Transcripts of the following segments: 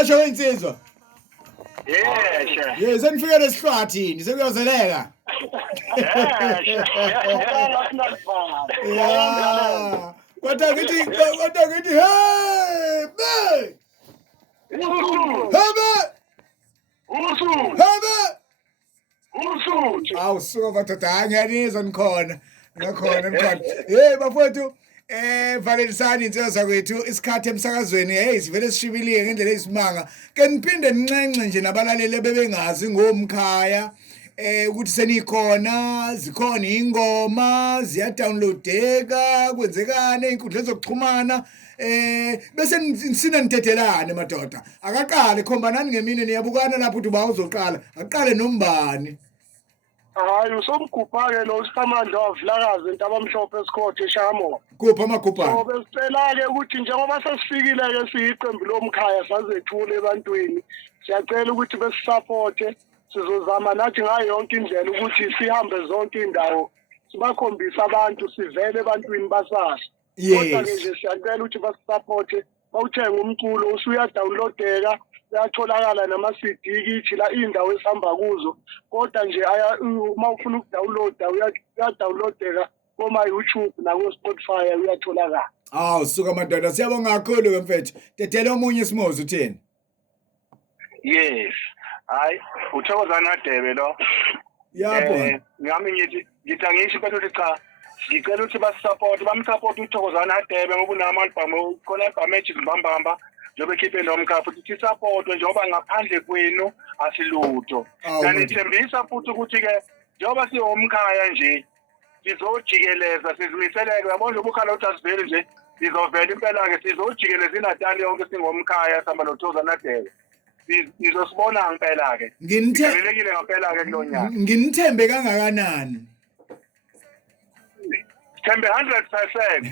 Esho insizwa. Yesha. Senifike lesihlwathini sekuyozeleka. Yeah. Kodwa ngithi hey, be. Awusuka madoda ngiyanizwa nikhona. Nikhona. Hey bafowethu Valelisani insizwa kwethu isikhathi emsakazweni sivele sishibiliye ngendlela eyisimanga ke niphinde ninxenxe nje nabalaleli bebengazi ngomkhaya ukuthi senikhona zikhona ingoma ziya downloadeka kwenzekane inkundla zokuxhumana bese nisina nithethelane madoda akaqale khomba nani ngemini niyabukana lapho uthi bawuzoqala aqale nombani. Hayi usomgubha ke lo uSamandla wavulakazi into abamhlophe esikhothi eShamo. Kupha amagubha. So besicela ke ukuthi njengoba sesifikile ke siyiqembu lomkhaya sazethule ebantwini siyacela ukuthi besisupporte sizozama nathi ngayo yonke indlela ukuthi sihambe zonke indawo sibakhombisa abantu sivele ebantwini basazi. Kodwa ke nje siyacela ukuthi basupporte bawuthenga umculo usuya downloadeka uyatholakala nama-CD kithi la indawo esihamba kuzo kodwa nje uma ufuna ukudownloada uyadownloadeka koma-YouTube nako-Spotify uyatholakala. Suka madoda siyabonga kakhulu ke mfethu tetele omunye isimozi utheni. Yes hayi uThokozana Debe lo yabo ngami ngithi angisho ukuthi cha ngicela ukuthi basisupport bamsupport uThokozana Debe ngoba unama-album khona album ethi Mbambamba njobe khipe nomkha futhi support njengoba ngaphandle kwenu asilutho nanithembisa futhi ukuthi ke njengoba siwomkhaya nje sizojikeleza sizimiseleke yabo nje ubukhala uthi asiveli nje sizovela impela ke sizojikeleza iNatali yonke singomkhaya sihamba noThokozana Debe nizosibona ngempela ke ngilekile ngempela ke kulonyaka nginithembe kangakanani thembe 100%.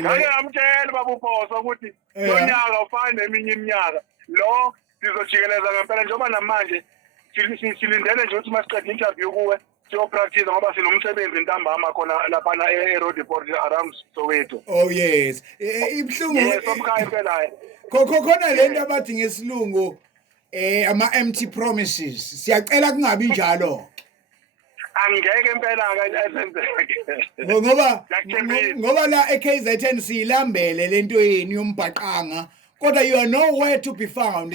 Ngeke amtshela baba uPhoso ukuthi lonyaka ufana neminye iminyaka lo sizojikeleza ngempela njengoba namanje silindele nje ukuthi masiqeda interview kuwe siyopractice ngoba sinomsebenzi ntambama khona lapha eRoad Depot around Soweto. Oh yes ibhlungu somkhaya impela khona lento abathi ngesilungu ama-empty promises siyacela kungabi njalo angeke impela ke ngoba la eKZN siyilambele lento yeni yombhaqanga kodwa you are nowhere to be found